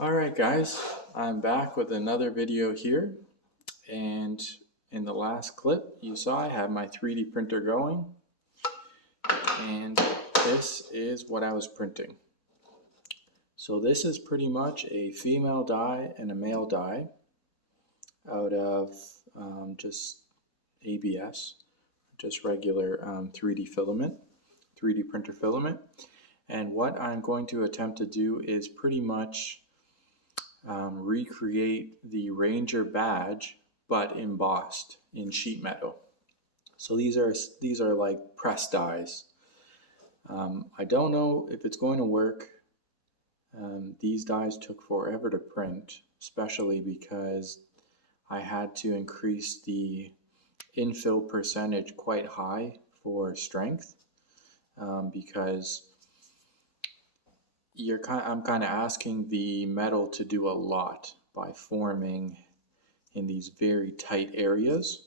Alright guys, I'm back with another video here, and in the last clip you saw I had my 3D printer going, and this is what I was printing. So this is pretty much a female die and a male die out of just ABS, just regular 3D filament, 3D printer filament. And what I'm going to attempt to do is pretty much recreate the Ranger badge but embossed in sheet metal. So these are like press dies. I don't know if it's going to work. These dies took forever to print, especially because I had to increase the infill percentage quite high for strength, because I'm kind of asking the metal to do a lot by forming in these very tight areas.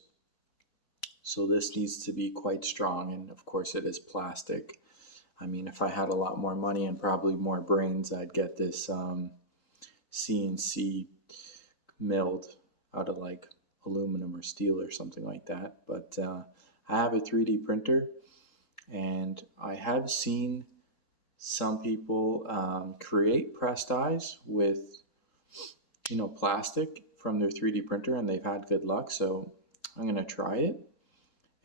So this needs to be quite strong, and of course it is plastic. I mean, if I had a lot more money and probably more brains, I'd get this CNC milled out of like aluminum or steel or something like that. But I have a 3D printer, and I have seen some people create press dies with plastic from their 3D printer, and they've had good luck. So I'm going to try it.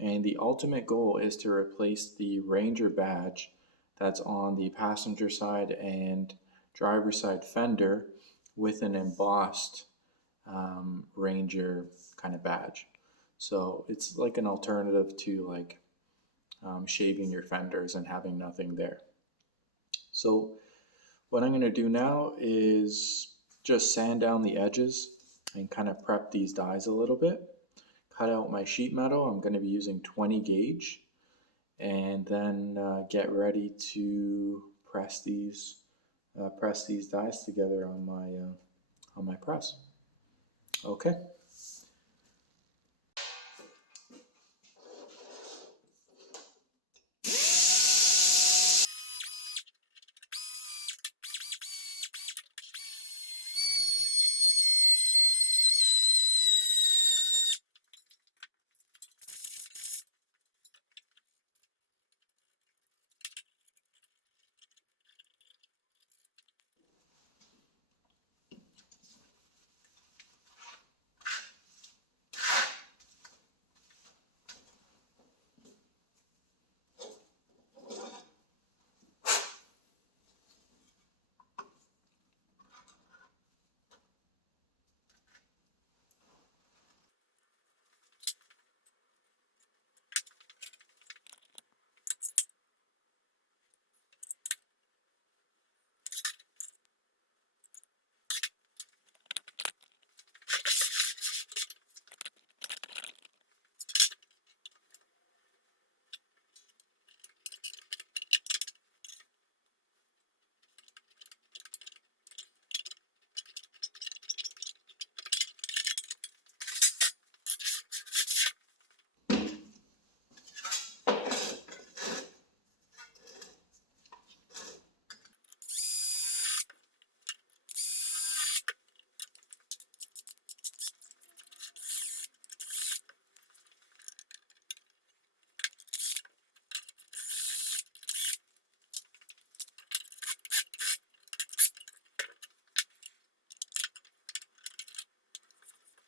And the ultimate goal is to replace the Ranger badge that's on the passenger side and driver side fender with an embossed Ranger kind of badge. So it's like an alternative to like shaving your fenders and having nothing there. So what I'm going to do now is just sand down the edges and kind of prep these dies a little bit. Cut out my sheet metal. I'm going to be using 20 gauge, and then get ready to press these dies together on my press. Okay.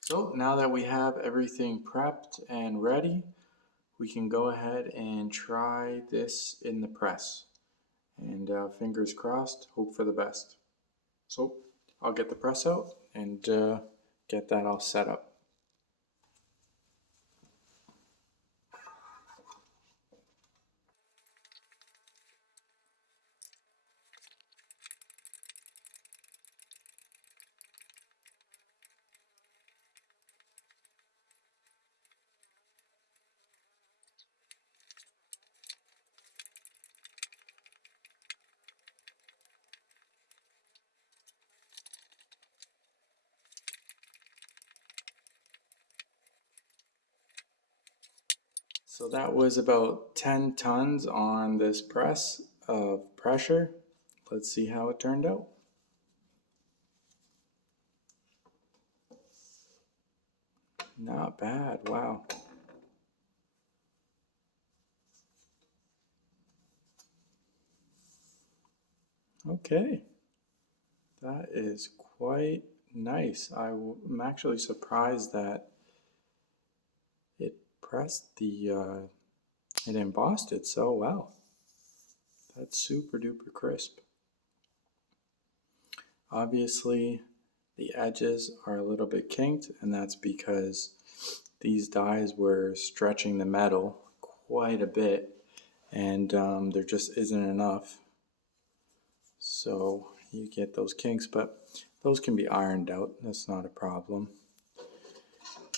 So now that we have everything prepped and ready, we can go ahead and try this in the press. And fingers crossed, hope for the best. So I'll get the press out and get that all set up. So that was about 10 tons on this press of pressure. Let's see how it turned out. Not bad, wow. Okay, that is quite nice. I'm actually surprised that it pressed it embossed it so well. That's super duper crisp. Obviously, the edges are a little bit kinked, and that's because these dies were stretching the metal quite a bit, and there just isn't enough. So you get those kinks, but those can be ironed out. That's not a problem.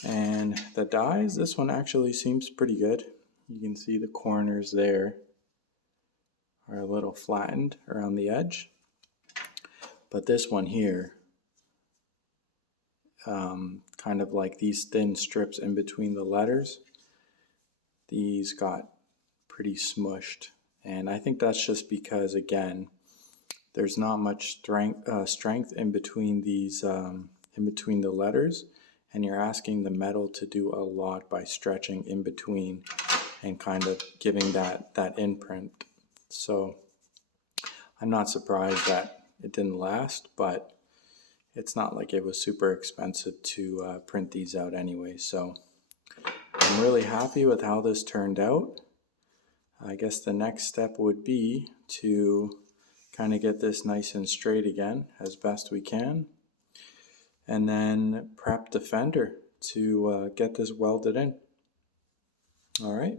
And the dies, this one actually seems pretty good. You can see the corners there are a little flattened around the edge. But this one here, kind of like these thin strips in between the letters, these got pretty smushed. And I think that's just because, again, there's not much strength in between these, in between the letters, and you're asking the metal to do a lot by stretching in between and kind of giving that imprint. So I'm not surprised that it didn't last, but it's not like it was super expensive to print these out anyway. So I'm really happy with how this turned out. I guess the next step would be to kind of get this nice and straight again as best we can, and then prep the fender to get this welded in. All right.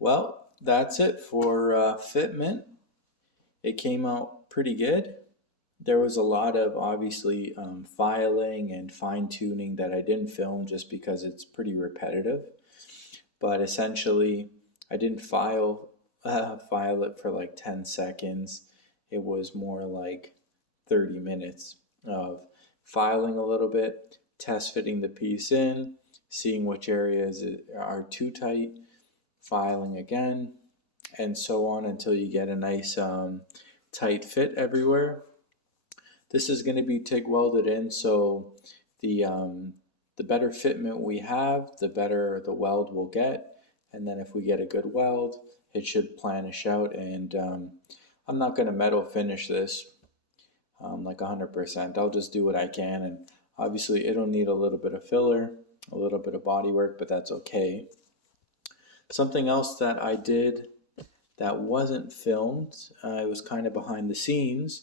Well, that's it for fitment. It came out pretty good. There was a lot of obviously filing and fine tuning that I didn't film just because it's pretty repetitive. But essentially, I didn't file it for like 10 seconds. It was more like 30 minutes of filing a little bit, test fitting the piece in, seeing which areas are too tight, filing again, and so on until you get a nice tight fit everywhere. This is going to be TIG welded in, so the better fitment we have, the better the weld we'll get. And then if we get a good weld, it should planish out. And I'm not going to metal finish this like 100%. I'll just do what I can. And obviously it'll need a little bit of filler, a little bit of body work, but that's okay. Something else that I did that wasn't filmed, it was kind of behind the scenes,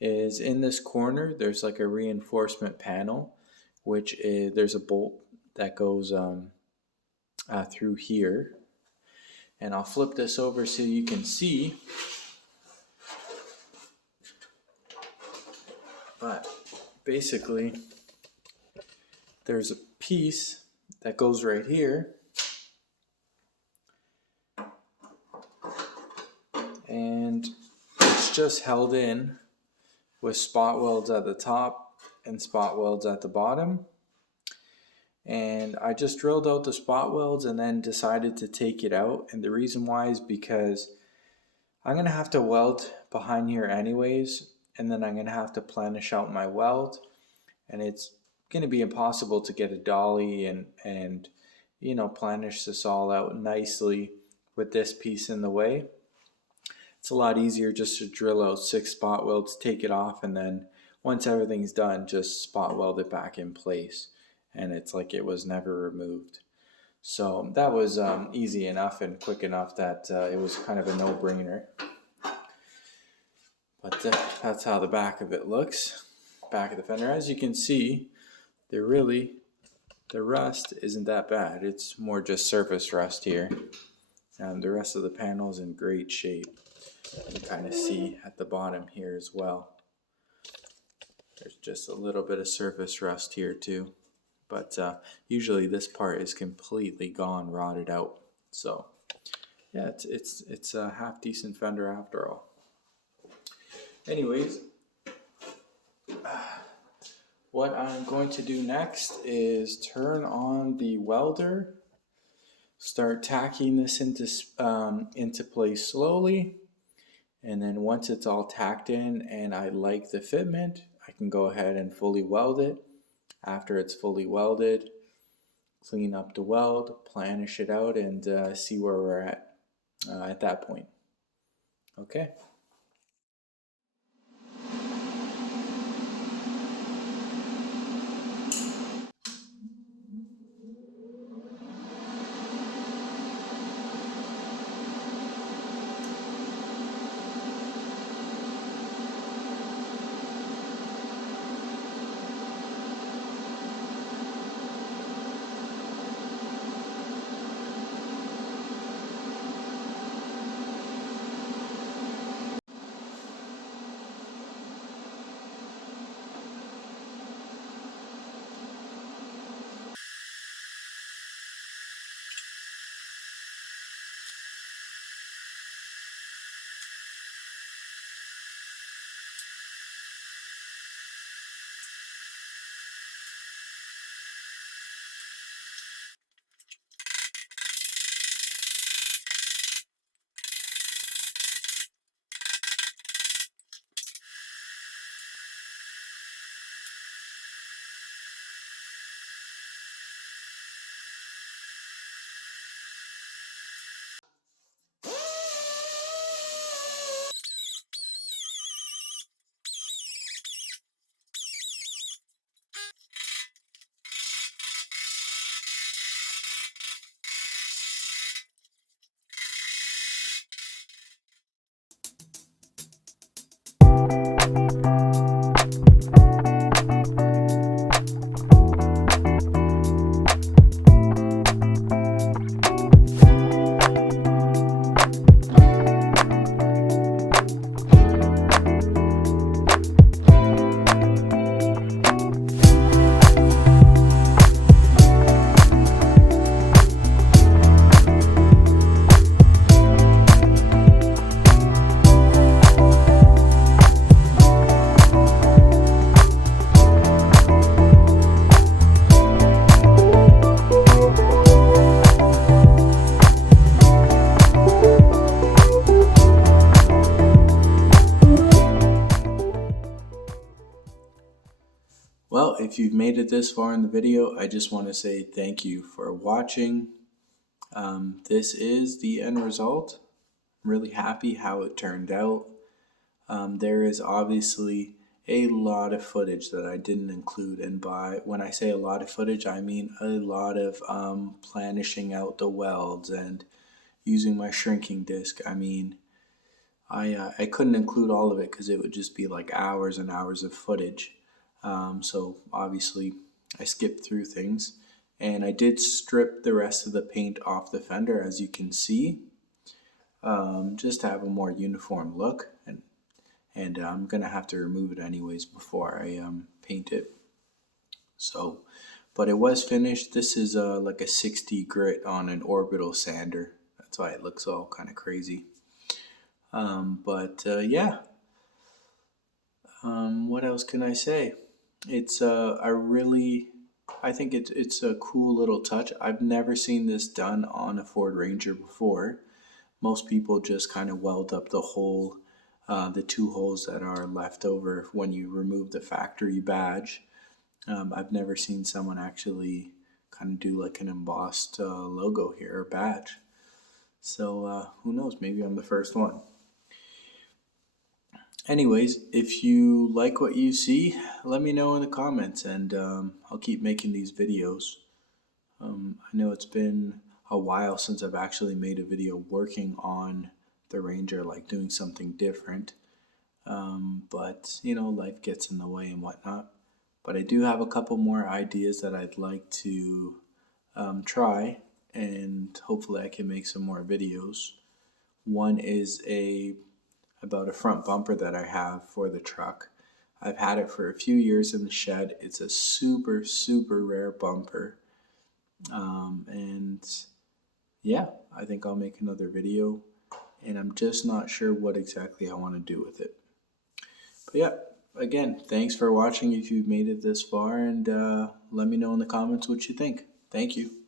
is in this corner there's like a reinforcement panel, which is, there's a bolt that goes through here, and I'll flip this over so you can see. But basically there's a piece that goes right here, and it's just held in with spot welds at the top and spot welds at the bottom. and I just drilled out the spot welds and then decided to take it out. And the reason why is because I'm gonna have to weld behind here anyways, and then I'm gonna have to planish out my weld, and it's gonna be impossible to get a dolly and planish this all out nicely with this piece in the way. It's a lot easier just to drill out 6 spot welds, take it off, and then once everything's done, just spot weld it back in place, and it's like it was never removed. So that was easy enough and quick enough that it was kind of a no-brainer. But that's how the back of it looks, back of the fender. As you can see, the rust isn't that bad. It's more just surface rust here. The rest of the panel is in great shape. You can kind of see at the bottom here as well. There's just a little bit of surface rust here too. But usually this part is completely gone, rotted out. So yeah, it's a half decent fender after all. Anyways, what I'm going to do next is turn on the welder, start tacking this into place slowly, and then once it's all tacked in and I like the fitment, I can go ahead and fully weld it. After it's fully welded, clean up the weld, planish it out, and see where we're at that point. Okay. Well, if you've made it this far in the video, I just want to say thank you for watching. This is the end result. I'm really happy how it turned out. There is obviously a lot of footage that I didn't include, and when I say a lot of footage, I mean a lot of planishing out the welds and using my shrinking disc. I mean, I couldn't include all of it because it would just be like hours and hours of footage. So obviously I skipped through things, and I did strip the rest of the paint off the fender, as you can see, just to have a more uniform look, and I'm gonna have to remove it anyways before I paint it. So, but it was finished. This is like a 60 grit on an orbital sander. That's why it looks all kind of crazy. Yeah. What else can I say? It's I really I think it's a cool little touch. I've never seen this done on a Ford Ranger before. Most people just kind of weld up the hole, the two holes that are left over when you remove the factory badge. I've never seen someone actually kind of do like an embossed logo here or badge. So who knows? Maybe I'm the first one. Anyways, if you like what you see, let me know in the comments, and I'll keep making these videos. I know it's been a while since I've actually made a video working on the Ranger, like doing something different. But you know, life gets in the way and whatnot. But I do have a couple more ideas that I'd like to try, and hopefully I can make some more videos. One is about a front bumper that I have for the truck. I've had it for a few years in the shed. It's a super, super rare bumper. And yeah, I think I'll make another video, and I'm just not sure what exactly I want to do with it. But yeah, again, thanks for watching if you've made it this far, and let me know in the comments what you think. Thank you.